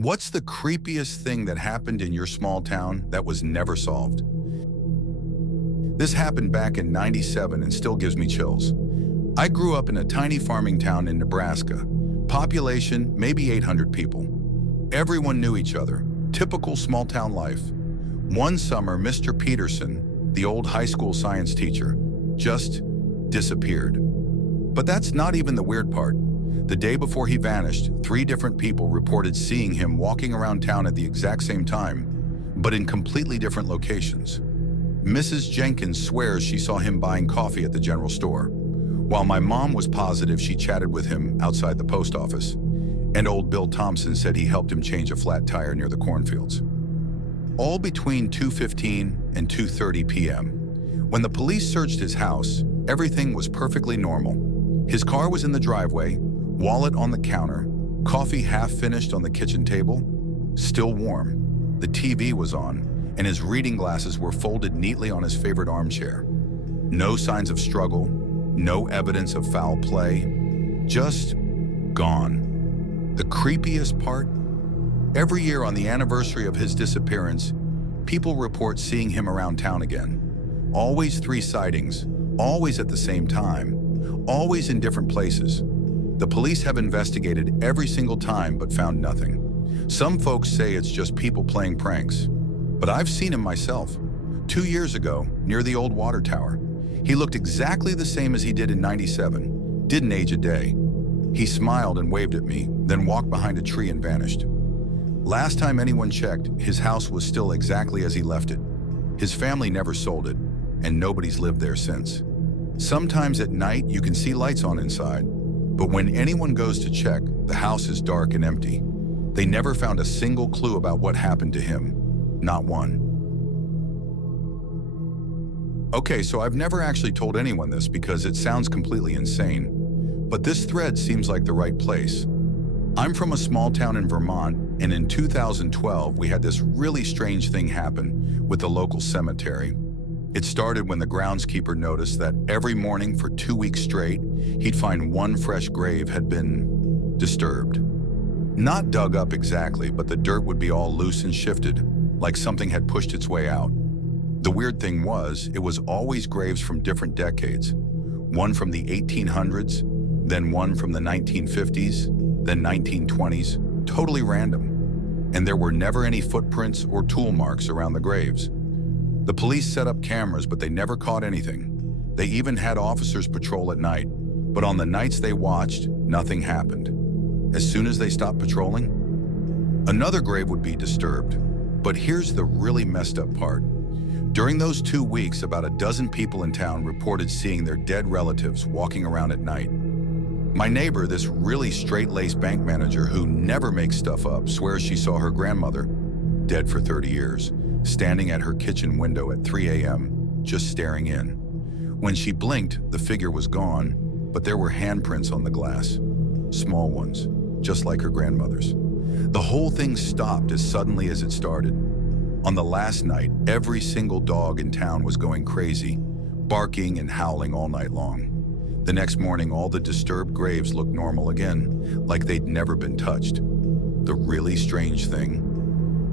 What's the creepiest thing that happened in your small town that was never solved? This happened back in '97 and still gives me chills. I grew up in a tiny farming town in Nebraska. Population, maybe 800 people. Everyone knew each other. Typical small town life. One summer, Mr. Peterson, the old high school science teacher, just disappeared. But that's not even the weird part. The day before he vanished, 3 different people reported seeing him walking around town at the exact same time, but in completely different locations. Mrs. Jenkins swears she saw him buying coffee at the general store, while my mom was positive she chatted with him outside the post office, and old Bill Thompson said he helped him change a flat tire near the cornfields. All between 2:15 and 2:30 p.m. When the police searched his house, everything was perfectly normal. His car was in the driveway, wallet on the counter, coffee half finished on the kitchen table, still warm. The TV was on, and his reading glasses were folded neatly on his favorite armchair. No signs of struggle, no evidence of foul play, just gone. The creepiest part? Every year on the anniversary of his disappearance, people report seeing him around town again. Always 3 sightings, always at the same time, always in different places. The police have investigated every single time but found nothing. Some folks say it's just people playing pranks, but I've seen him myself. 2 years ago, near the old water tower. He looked exactly the same as he did in '97, didn't age a day. He smiled and waved at me, then walked behind a tree and vanished. Last time anyone checked, his house was still exactly as he left it. His family never sold it, and nobody's lived there since. Sometimes at night you can see lights on inside, but when anyone goes to check, the house is dark and empty. They never found a single clue about what happened to him. Not one. Okay, so I've never actually told anyone this because it sounds completely insane, but this thread seems like the right place. I'm from a small town in Vermont, and in 2012 we had this really strange thing happen with the local cemetery. It started when the groundskeeper noticed that every morning for 2 weeks straight, he'd find one fresh grave had been disturbed. Not dug up exactly, but the dirt would be all loose and shifted, like something had pushed its way out. The weird thing was, it was always graves from different decades. One from the 1800s, then one from the 1950s, then 1920s, totally random. And there were never any footprints or tool marks around the graves. The police set up cameras, but they never caught anything. They even had officers patrol at night, but on the nights they watched, nothing happened. As soon as they stopped patrolling, another grave would be disturbed. But here's the really messed up part. During those 2 weeks, about a dozen people in town reported seeing their dead relatives walking around at night. My neighbor, this really straight-laced bank manager who never makes stuff up, swears she saw her grandmother, dead for 30 years, standing at her kitchen window at 3 a.m., just staring in. When she blinked, the figure was gone, but there were handprints on the glass. Small ones, just like her grandmother's. The whole thing stopped as suddenly as it started. On the last night, every single dog in town was going crazy, barking and howling all night long. The next morning, all the disturbed graves looked normal again, like they'd never been touched. The really strange thing?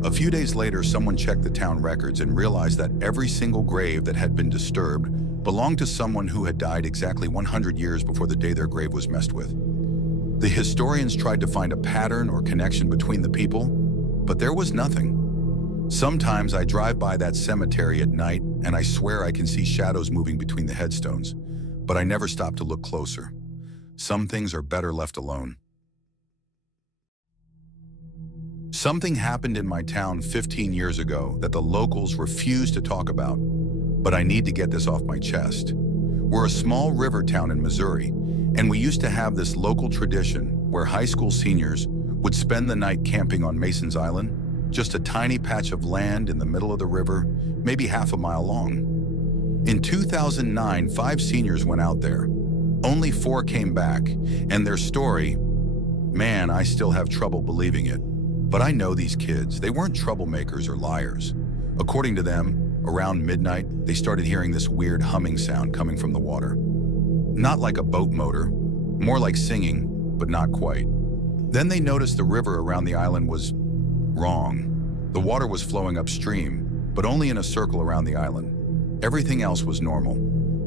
A few days later, someone checked the town records and realized that every single grave that had been disturbed belonged to someone who had died exactly 100 years before the day their grave was messed with. The historians tried to find a pattern or connection between the people, but there was nothing. Sometimes I drive by that cemetery at night and I swear I can see shadows moving between the headstones, but I never stop to look closer. Some things are better left alone. Something happened in my town 15 years ago that the locals refuse to talk about, but I need to get this off my chest. We're a small river town in Missouri, and we used to have this local tradition where high school seniors would spend the night camping on Mason's Island, just a tiny patch of land in the middle of the river, maybe half a mile long. In 2009, 5 seniors went out there. Only 4 came back, and their story, man, I still have trouble believing it. But I know these kids, they weren't troublemakers or liars. According to them, around midnight, they started hearing this weird humming sound coming from the water. Not like a boat motor, more like singing, but not quite. Then they noticed the river around the island was Wrong. The water was flowing upstream, but only in a circle around the island. Everything else was normal.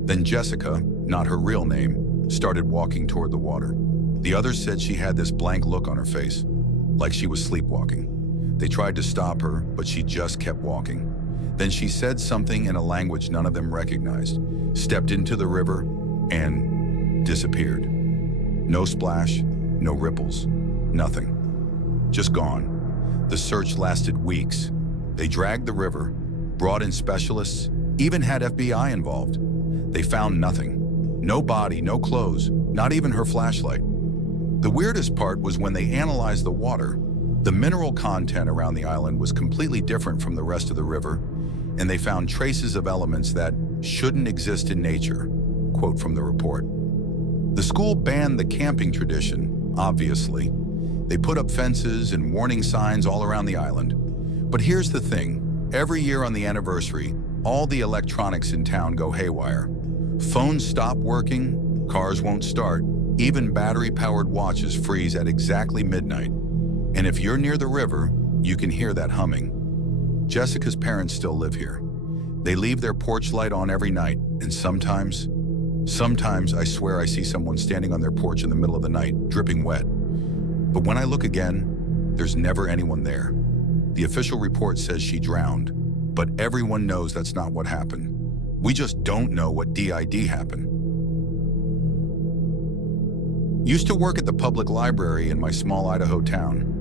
Then Jessica, not her real name, started walking toward the water. The others said she had this blank look on her face, like she was sleepwalking. They tried to stop her, but she just kept walking. Then she said something in a language none of them recognized, stepped into the river, and disappeared. No splash, no ripples, nothing. Just gone. The search lasted weeks. They dragged the river, brought in specialists, even had FBI involved. They found nothing. No body, no clothes, not even her flashlight. The weirdest part was when they analyzed the water, the mineral content around the island was completely different from the rest of the river, and they found traces of elements that shouldn't exist in nature, quote from the report. The school banned the camping tradition, obviously. They put up fences and warning signs all around the island. But here's the thing, every year on the anniversary, all the electronics in town go haywire. Phones stop working, cars won't start, even battery-powered watches freeze at exactly midnight. And if you're near the river, you can hear that humming. Jessica's parents still live here. They leave their porch light on every night, and sometimes I swear I see someone standing on their porch in the middle of the night, dripping wet. But when I look again, there's never anyone there. The official report says she drowned, but everyone knows that's not what happened. We just don't know what did happen. Used to work at the public library in my small Idaho town.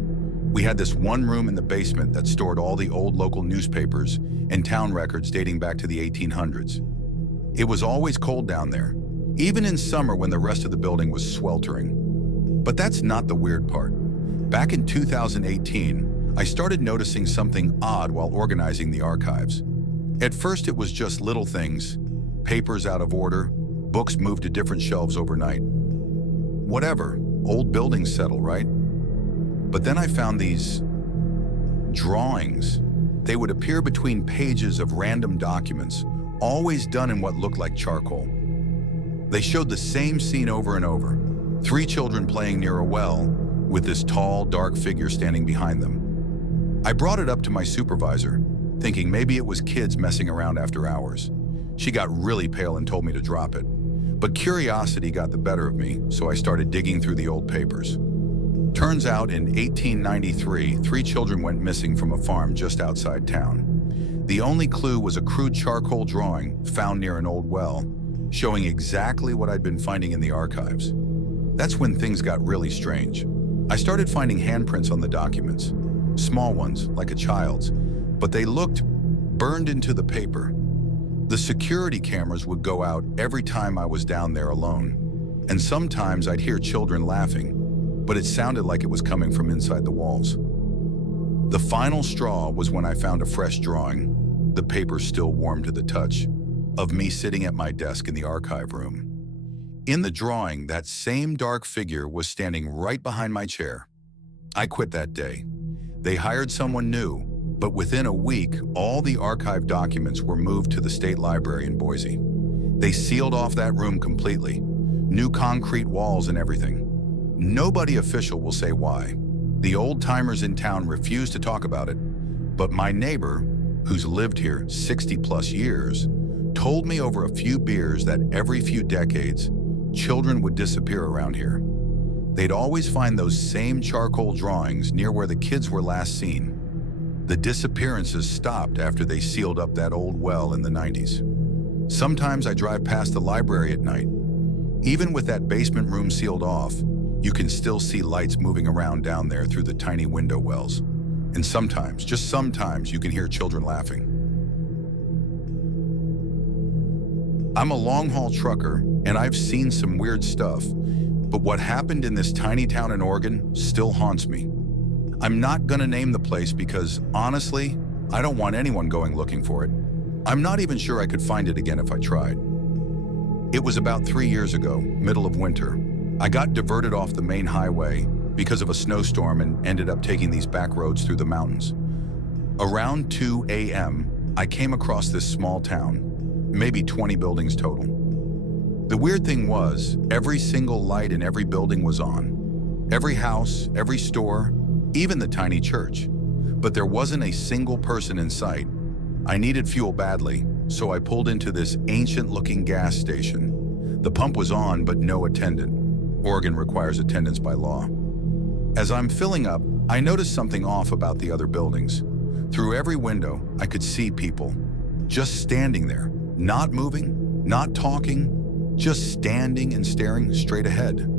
We had this one room in the basement that stored all the old local newspapers and town records dating back to the 1800s. It was always cold down there, even in summer when the rest of the building was sweltering. But that's not the weird part. Back in 2018, I started noticing something odd while organizing the archives. At first, it was just little things, papers out of order, books moved to different shelves overnight. Whatever, old buildings settle, right? But then I found these drawings. They would appear between pages of random documents, always done in what looked like charcoal. They showed the same scene over and over. 3 children playing near a well with this tall, dark figure standing behind them. I brought it up to my supervisor, thinking maybe it was kids messing around after hours. She got really pale and told me to drop it. But curiosity got the better of me, so I started digging through the old papers. Turns out in 1893, 3 children went missing from a farm just outside town. The only clue was a crude charcoal drawing found near an old well, showing exactly what I'd been finding in the archives. That's when things got really strange. I started finding handprints on the documents, small ones, like a child's, but they looked burned into the paper. The security cameras would go out every time I was down there alone, and sometimes I'd hear children laughing, but it sounded like it was coming from inside the walls. The final straw was when I found a fresh drawing, the paper still warm to the touch, of me sitting at my desk in the archive room. In the drawing, that same dark figure was standing right behind my chair. I quit that day. They hired someone new, but within a week, all the archive documents were moved to the State Library in Boise. They sealed off that room completely, new concrete walls and everything. Nobody official will say why. The old-timers in town refuse to talk about it, but my neighbor, who's lived here 60-plus years, told me over a few beers that every few decades, children would disappear around here. They'd always find those same charcoal drawings near where the kids were last seen. The disappearances stopped after they sealed up that old well in the 90s. Sometimes I drive past the library at night. Even with that basement room sealed off, you can still see lights moving around down there through the tiny window wells. And sometimes, just sometimes, you can hear children laughing. I'm a long-haul trucker, and I've seen some weird stuff, but what happened in this tiny town in Oregon still haunts me. I'm not gonna name the place because, honestly, I don't want anyone going looking for it. I'm not even sure I could find it again if I tried. It was about 3 years ago, middle of winter. I got diverted off the main highway because of a snowstorm and ended up taking these back roads through the mountains. Around 2 a.m., I came across this small town, maybe 20 buildings total. The weird thing was, every single light in every building was on. Every house, every store, even the tiny church. but there wasn't a single person in sight. I needed fuel badly, so I pulled into this ancient-looking gas station. The pump was on, but no attendant. Oregon requires attendance by law. As I'm filling up, I noticed something off about the other buildings. Through every window, I could see people, just standing there, not moving, not talking, just standing and staring straight ahead.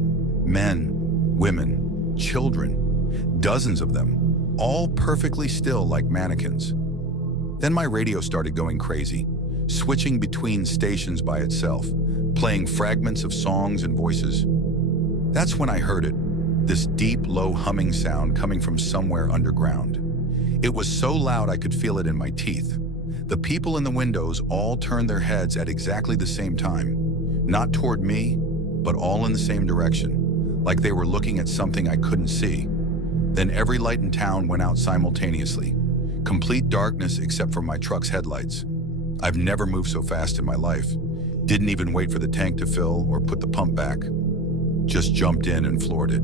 Men, women, children, dozens of them, all perfectly still like mannequins. Then my radio started going crazy, switching between stations by itself, playing fragments of songs and voices. That's when I heard it, this deep, low humming sound coming from somewhere underground. It was so loud I could feel it in my teeth. The people in the windows all turned their heads at exactly the same time, not toward me, but all in the same direction, like they were looking at something I couldn't see. Then every light in town went out simultaneously. Complete darkness except for my truck's headlights. I've never moved so fast in my life. Didn't even wait for the tank to fill or put the pump back. Just jumped in and floored it.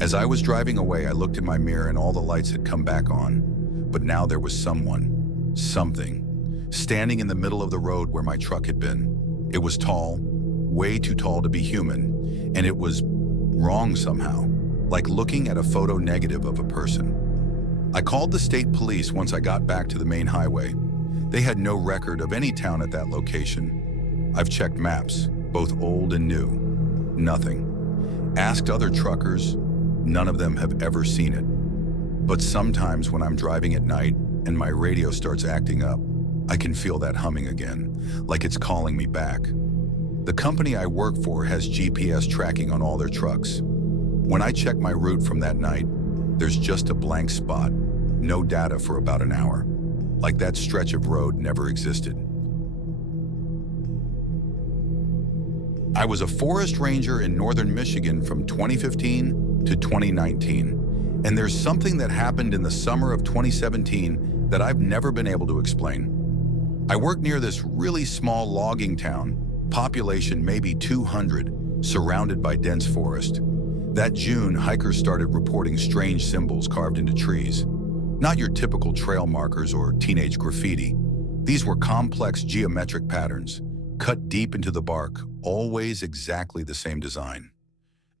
As I was driving away, I looked in my mirror and all the lights had come back on. But now there was someone, something, standing in the middle of the road where my truck had been. It was tall, way too tall to be human, and it was wrong somehow, like looking at a photo negative of a person. I called the state police once I got back to the main highway. They had no record of any town at that location. I've checked maps, both old and new. Nothing. Asked other truckers, none of them have ever seen it. But sometimes when I'm driving at night and my radio starts acting up, I can feel that humming again, like it's calling me back. The company I work for has GPS tracking on all their trucks. When I check my route from that night, there's just a blank spot, no data for about an hour, like that stretch of road never existed. I was a forest ranger in northern Michigan from 2015 to 2019, and there's something that happened in the summer of 2017 that I've never been able to explain. I work near this really small logging town, population maybe 200, surrounded by dense forest. That June, hikers started reporting strange symbols carved into trees. Not your typical trail markers or teenage graffiti. These were complex geometric patterns, cut deep into the bark, always exactly the same design.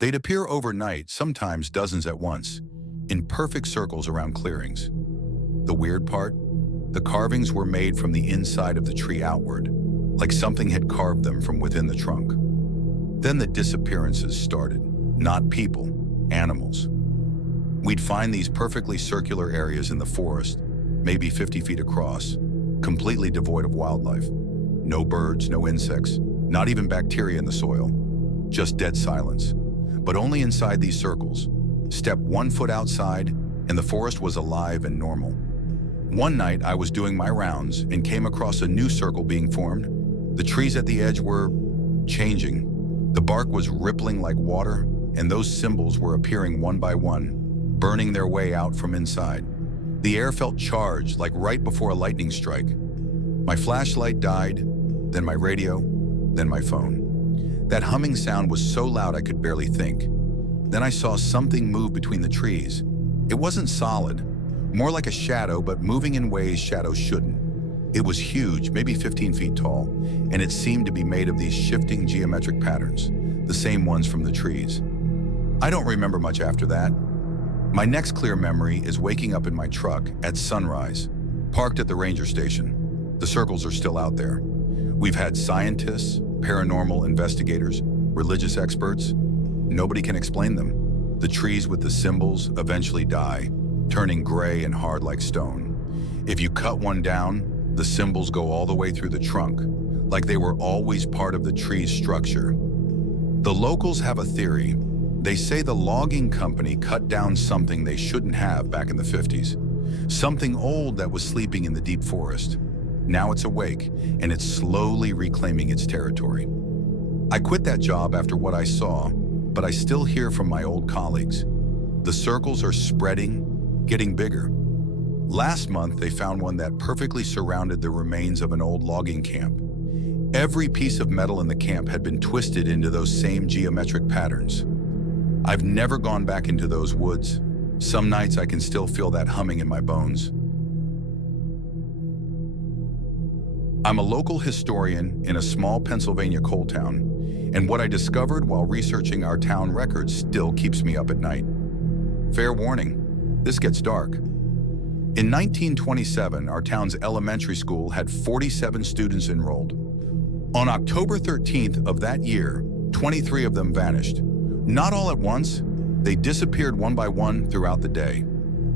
They'd appear overnight, sometimes dozens at once, in perfect circles around clearings. The weird part? The carvings were made from the inside of the tree outward, like something had carved them from within the trunk. Then the disappearances started. Not people, animals. We'd find these perfectly circular areas in the forest, maybe 50 feet across, completely devoid of wildlife. No birds, no insects, not even bacteria in the soil. Just dead silence. But only inside these circles. Step 1 foot outside, and the forest was alive and normal. One night, I was doing my rounds and came across a new circle being formed. The trees at the edge were changing. The bark was rippling like water, and those symbols were appearing one by one, burning their way out from inside. The air felt charged, like right before a lightning strike. My flashlight died, then my radio, then my phone. That humming sound was so loud I could barely think. Then I saw something move between the trees. It wasn't solid, more like a shadow, but moving in ways shadows shouldn't. It was huge, maybe 15 feet tall, and it seemed to be made of these shifting geometric patterns, the same ones from the trees. I don't remember much after that. My next clear memory is waking up in my truck at sunrise, parked at the ranger station. The circles are still out there. We've had scientists, paranormal investigators, religious experts. Nobody can explain them. The trees with the symbols eventually die, turning gray and hard like stone. If you cut one down, the symbols go all the way through the trunk, like they were always part of the tree's structure. The locals have a theory. They say the logging company cut down something they shouldn't have back in the 50s. Something old that was sleeping in the deep forest. Now it's awake, and it's slowly reclaiming its territory. I quit that job after what I saw, but I still hear from my old colleagues. The circles are spreading, getting bigger. Last month, they found one that perfectly surrounded the remains of an old logging camp. Every piece of metal in the camp had been twisted into those same geometric patterns. I've never gone back into those woods, Some nights I can still feel that humming in my bones. I'm a local historian in a small Pennsylvania coal town, and what I discovered while researching our town records still keeps me up at night. Fair warning, this gets dark. In 1927, our town's elementary school had 47 students enrolled. On October 13th of that year, 23 of them vanished. Not all at once, they disappeared one by one throughout the day.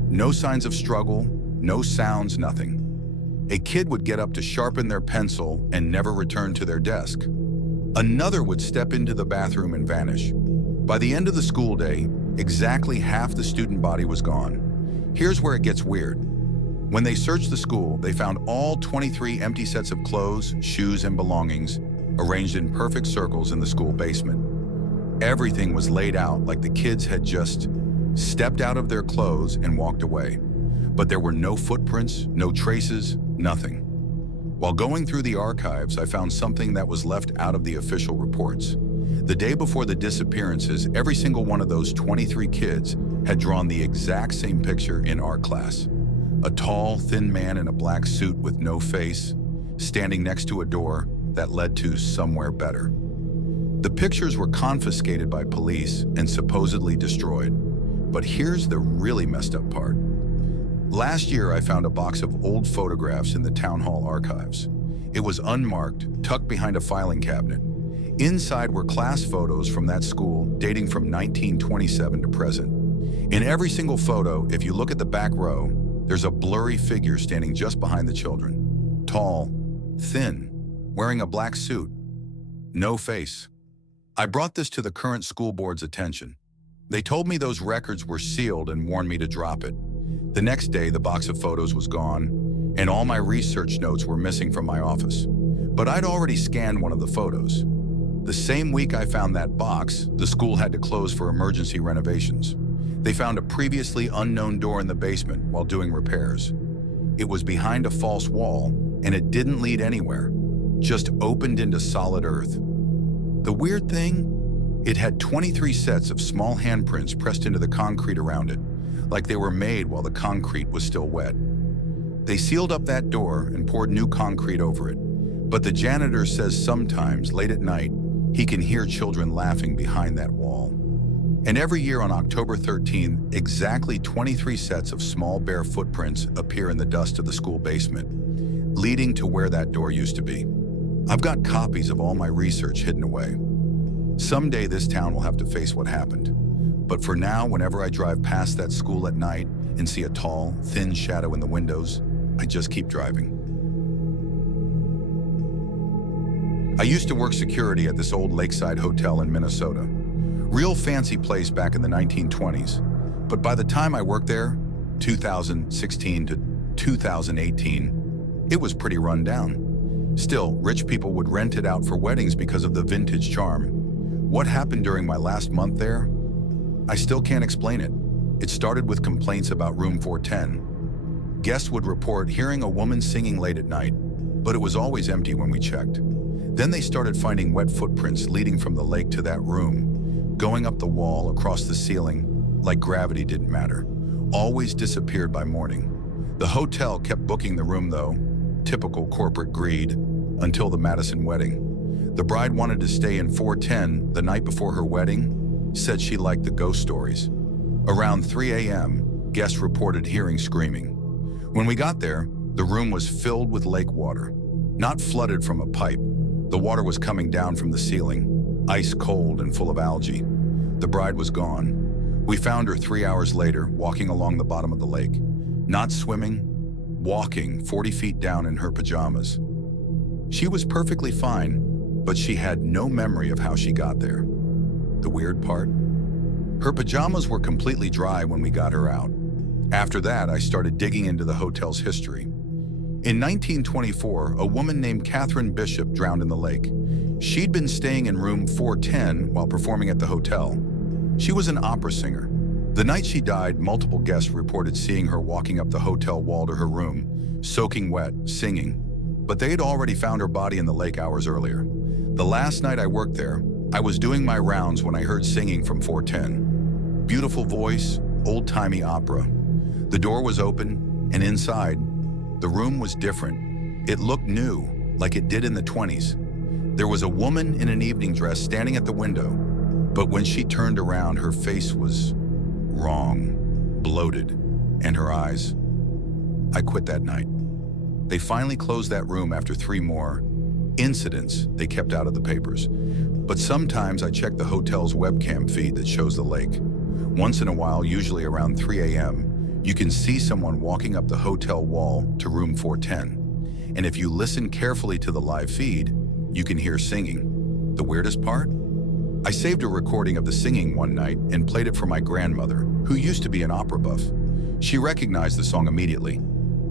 No signs of struggle, no sounds, nothing. A kid would get up to sharpen their pencil and never return to their desk. Another would step into the bathroom and vanish. By the end of the school day, exactly half the student body was gone. Here's where it gets weird. When they searched the school, they found all 23 empty sets of clothes, shoes, and belongings arranged in perfect circles in the school basement. Everything was laid out like the kids had just stepped out of their clothes and walked away. But there were no footprints, no traces, nothing. While going through the archives, I found something that was left out of the official reports. The day before the disappearances, every single one of those 23 kids had drawn the exact same picture in art class. A tall, thin man in a black suit with no face, standing next to a door that led to somewhere better. The pictures were confiscated by police and supposedly destroyed. But here's the really messed up part. Last year, I found a box of old photographs in the town hall archives. It was unmarked, tucked behind a filing cabinet. Inside were class photos from that school dating from 1927 to present. In every single photo, if you look at the back row, there's a blurry figure standing just behind the children. Tall, thin, wearing a black suit, no face. I brought this to the current school board's attention. They told me those records were sealed and warned me to drop it. The next day, the box of photos was gone, and all my research notes were missing from my office. But I'd already scanned one of the photos. The same week I found that box, the school had to close for emergency renovations. They found a previously unknown door in the basement while doing repairs. It was behind a false wall, and it didn't lead anywhere, just opened into solid earth. The weird thing, it had 23 sets of small handprints pressed into the concrete around it, like they were made while the concrete was still wet. They sealed up that door and poured new concrete over it, but the janitor says sometimes, late at night, he can hear children laughing behind that wall. And every year on October 13th, exactly 23 sets of small bare footprints appear in the dust of the school basement, leading to where that door used to be. I've got copies of all my research hidden away. Someday this town will have to face what happened. But for now, whenever I drive past that school at night and see a tall, thin shadow in the windows, I just keep driving. I used to work security at this old lakeside hotel in Minnesota. Real fancy place back in the 1920s. But by the time I worked there, 2016 to 2018, it was pretty run down. Still, rich people would rent it out for weddings because of the vintage charm. What happened during my last month there? I still can't explain it. It started with complaints about room 410. Guests would report hearing a woman singing late at night, but it was always empty when we checked. Then they started finding wet footprints leading from the lake to that room, going up the wall, across the ceiling, like gravity didn't matter. Always disappeared by morning. The hotel kept booking the room though, typical corporate greed, until the Madison wedding. The bride wanted to stay in 410 the night before her wedding, said she liked the ghost stories. Around 3 a.m., guests reported hearing screaming. When we got there, the room was filled with lake water, not flooded from a pipe. The water was coming down from the ceiling, ice cold and full of algae. The bride was gone. We found her 3 hours later, walking along the bottom of the lake. Not swimming, walking 40 feet down in her pajamas. She was perfectly fine, but she had no memory of how she got there. The weird part? Her pajamas were completely dry when we got her out. After that, I started digging into the hotel's history. In 1924, a woman named Catherine Bishop drowned in the lake. She'd been staying in room 410 while performing at the hotel. She was an opera singer. The night she died, multiple guests reported seeing her walking up the hotel wall to her room, soaking wet, singing. But they had already found her body in the lake hours earlier. The last night I worked there, I was doing my rounds when I heard singing from 410. Beautiful voice, old-timey opera. The door was open, and inside, the room was different. It looked new, like it did in the 20s. There was a woman in an evening dress standing at the window, but when she turned around, her face was wrong, bloated, and her eyes. I quit that night. They finally closed that room after 3 more incidents they kept out of the papers. But sometimes I check the hotel's webcam feed that shows the lake. Once in a while, usually around 3 a.m., you can see someone walking up the hotel wall to room 410. And if you listen carefully to the live feed, you can hear singing. The weirdest part? I saved a recording of the singing one night and played it for my grandmother, who used to be an opera buff. She recognized the song immediately.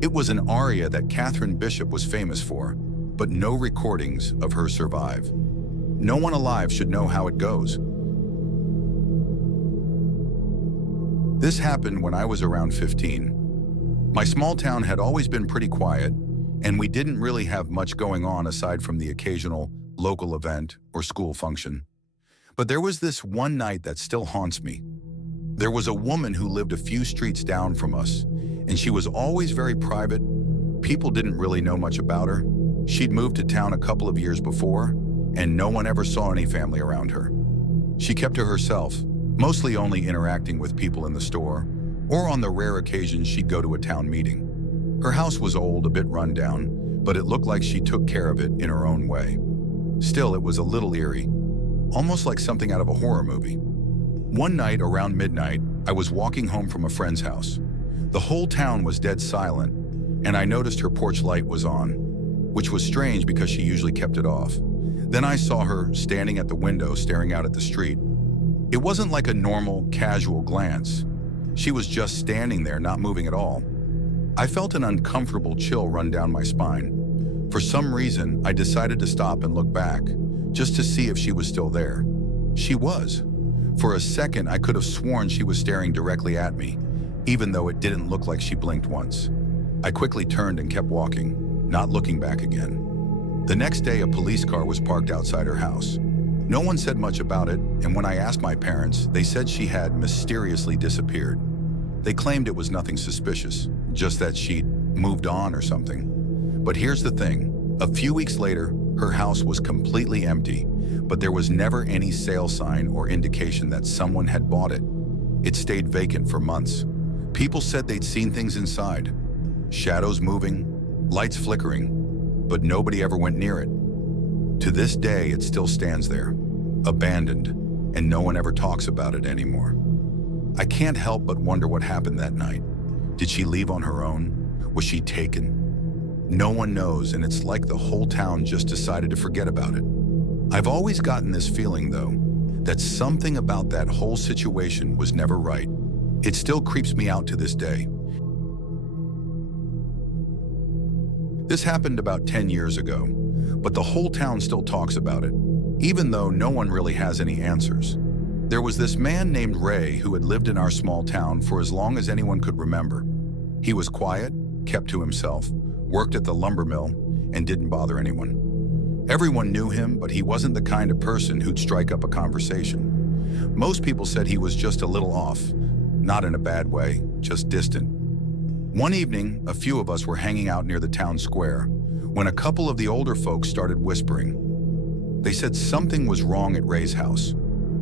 It was an aria that Catherine Bishop was famous for, but no recordings of her survive. No one alive should know how it goes. This happened when I was around 15. My small town had always been pretty quiet, and we didn't really have much going on aside from the occasional local event or school function. But there was this one night that still haunts me. There was a woman who lived a few streets down from us, and she was always very private. People didn't really know much about her. She'd moved to town a couple of years before, and no one ever saw any family around her. She kept to herself, mostly only interacting with people in the store, or on the rare occasions she'd go to a town meeting. Her house was old, a bit run down, but it looked like she took care of it in her own way. Still, it was a little eerie, almost like something out of a horror movie. One night around midnight, I was walking home from a friend's house. The whole town was dead silent, and I noticed her porch light was on, which was strange because she usually kept it off. Then I saw her standing at the window staring out at the street. It wasn't like a normal, casual glance. She was just standing there, not moving at all. I felt an uncomfortable chill run down my spine. For some reason, I decided to stop and look back, just to see if she was still there. She was. For a second, I could have sworn she was staring directly at me, even though it didn't look like she blinked once. I quickly turned and kept walking, not looking back again. The next day, a police car was parked outside her house. No one said much about it, and when I asked my parents, they said she had mysteriously disappeared. They claimed it was nothing suspicious, just that she'd moved on or something. But here's the thing. A few weeks later, her house was completely empty, but there was never any sale sign or indication that someone had bought it. It stayed vacant for months. People said they'd seen things inside. Shadows moving, lights flickering, but nobody ever went near it. To this day, it still stands there, abandoned, and no one ever talks about it anymore. I can't help but wonder what happened that night. Did she leave on her own? Was she taken? No one knows, and it's like the whole town just decided to forget about it. I've always gotten this feeling, though, that something about that whole situation was never right. It still creeps me out to this day. This happened about 10 years ago, but the whole town still talks about it, even though no one really has any answers. There was this man named Ray who had lived in our small town for as long as anyone could remember. He was quiet, kept to himself, worked at the lumber mill, and didn't bother anyone. Everyone knew him, but he wasn't the kind of person who'd strike up a conversation. Most people said he was just a little off, not in a bad way, just distant. One evening, a few of us were hanging out near the town square when a couple of the older folks started whispering. They said something was wrong at Ray's house.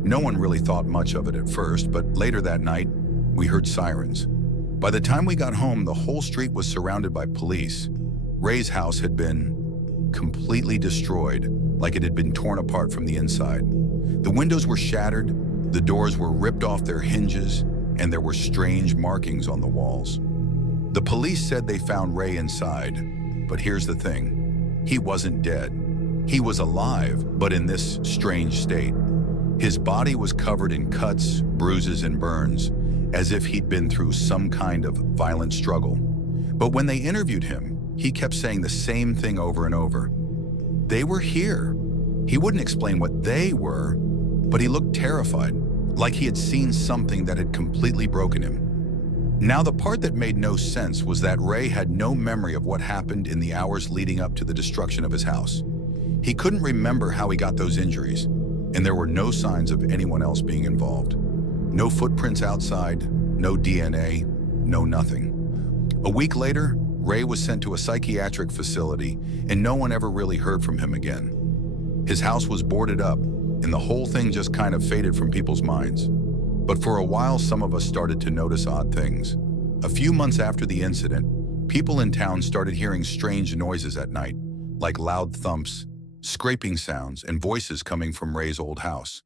No one really thought much of it at first, but later that night, we heard sirens. By the time we got home, the whole street was surrounded by police. Ray's house had been completely destroyed, like it had been torn apart from the inside. The windows were shattered, the doors were ripped off their hinges, and there were strange markings on the walls. The police said they found Ray inside, but here's the thing. He wasn't dead. He was alive, but in this strange state. His body was covered in cuts, bruises, and burns, as if he'd been through some kind of violent struggle. But when they interviewed him, he kept saying the same thing over and over. They were here. He wouldn't explain what they were, but he looked terrified, like he had seen something that had completely broken him. Now, the part that made no sense was that Ray had no memory of what happened in the hours leading up to the destruction of his house. He couldn't remember how he got those injuries, and there were no signs of anyone else being involved. No footprints outside, no DNA, no nothing. A week later, Ray was sent to a psychiatric facility, and no one ever really heard from him again. His house was boarded up, and the whole thing just kind of faded from people's minds. But for a while, some of us started to notice odd things. A few months after the incident, people in town started hearing strange noises at night, like loud thumps, scraping sounds, and voices coming from Ray's old house.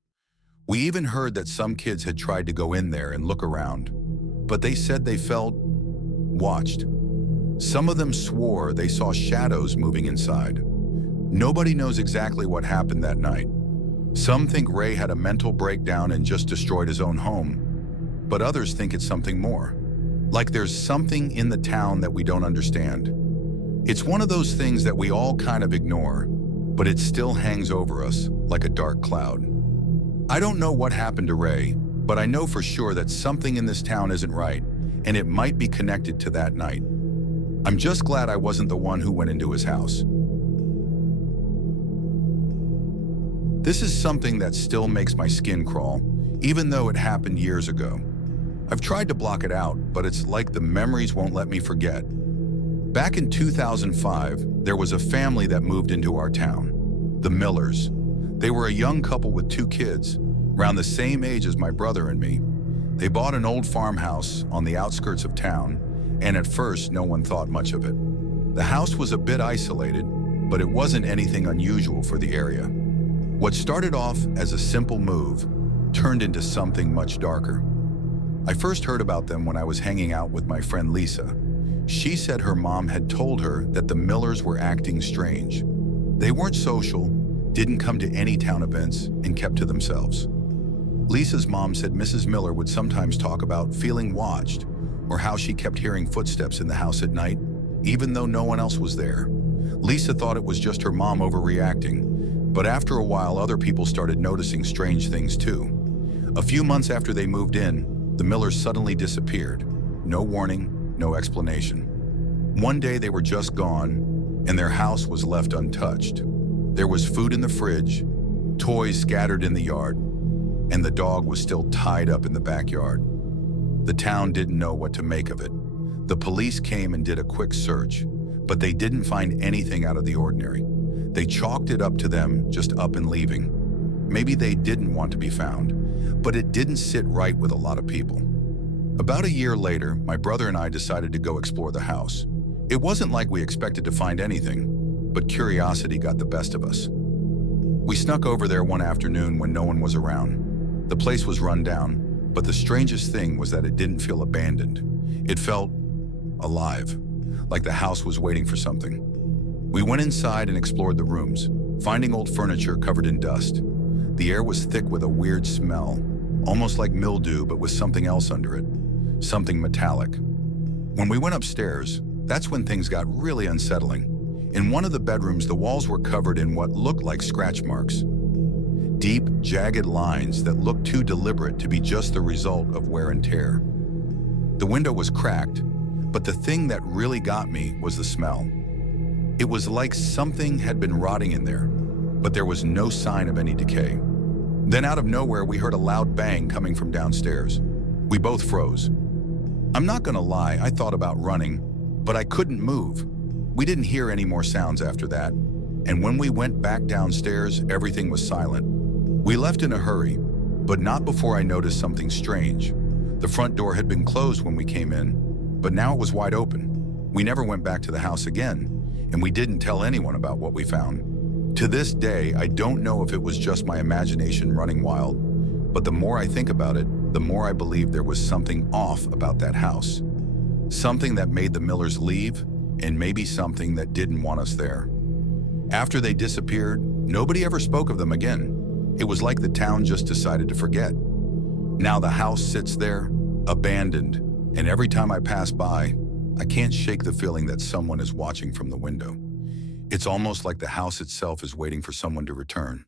We even heard that some kids had tried to go in there and look around, but they said they felt watched. Some of them swore they saw shadows moving inside. Nobody knows exactly what happened that night. Some think Ray had a mental breakdown and just destroyed his own home, but others think it's something more. Like there's something in the town that we don't understand. It's one of those things that we all kind of ignore, but it still hangs over us like a dark cloud. I don't know what happened to Ray, but I know for sure that something in this town isn't right, and it might be connected to that night. I'm just glad I wasn't the one who went into his house. This is something that still makes my skin crawl, even though it happened years ago. I've tried to block it out, but it's like the memories won't let me forget. Back in 2005, there was a family that moved into our town, the Millers. They were a young couple with 2 kids, around the same age as my brother and me. They bought an old farmhouse on the outskirts of town, and at first no one thought much of it. The house was a bit isolated, but it wasn't anything unusual for the area. What started off as a simple move turned into something much darker. I first heard about them when I was hanging out with my friend Lisa. She said her mom had told her that the Millers were acting strange. They weren't social, didn't come to any town events, and kept to themselves. Lisa's mom said Mrs. Miller would sometimes talk about feeling watched, or how she kept hearing footsteps in the house at night, even though no one else was there. Lisa thought it was just her mom overreacting, but after a while other people started noticing strange things too. A few months after they moved in, the Millers suddenly disappeared. No warning, no explanation. One day they were just gone, and their house was left untouched. There was food in the fridge, toys scattered in the yard, and the dog was still tied up in the backyard. The town didn't know what to make of it. The police came and did a quick search, but they didn't find anything out of the ordinary. They chalked it up to them just up and leaving. Maybe they didn't want to be found, but it didn't sit right with a lot of people. About a year later, my brother and I decided to go explore the house. It wasn't like we expected to find anything, but curiosity got the best of us. We snuck over there one afternoon when no one was around. The place was run down, but the strangest thing was that it didn't feel abandoned. It felt alive, like the house was waiting for something. We went inside and explored the rooms, finding old furniture covered in dust. The air was thick with a weird smell, almost like mildew but with something else under it, something metallic. When we went upstairs, that's when things got really unsettling. In one of the bedrooms, the walls were covered in what looked like scratch marks. Deep, jagged lines that looked too deliberate to be just the result of wear and tear. The window was cracked, but the thing that really got me was the smell. It was like something had been rotting in there, but there was no sign of any decay. Then out of nowhere, we heard a loud bang coming from downstairs. We both froze. I'm not gonna lie, I thought about running, but I couldn't move. We didn't hear any more sounds after that, and when we went back downstairs, everything was silent. We left in a hurry, but not before I noticed something strange. The front door had been closed when we came in, but now it was wide open. We never went back to the house again, and we didn't tell anyone about what we found. To this day, I don't know if it was just my imagination running wild, but the more I think about it, the more I believe there was something off about that house. Something that made the Millers leave, and maybe something that didn't want us there. After they disappeared, nobody ever spoke of them again. It was like the town just decided to forget. Now the house sits there, abandoned, and every time I pass by, I can't shake the feeling that someone is watching from the window. It's almost like the house itself is waiting for someone to return.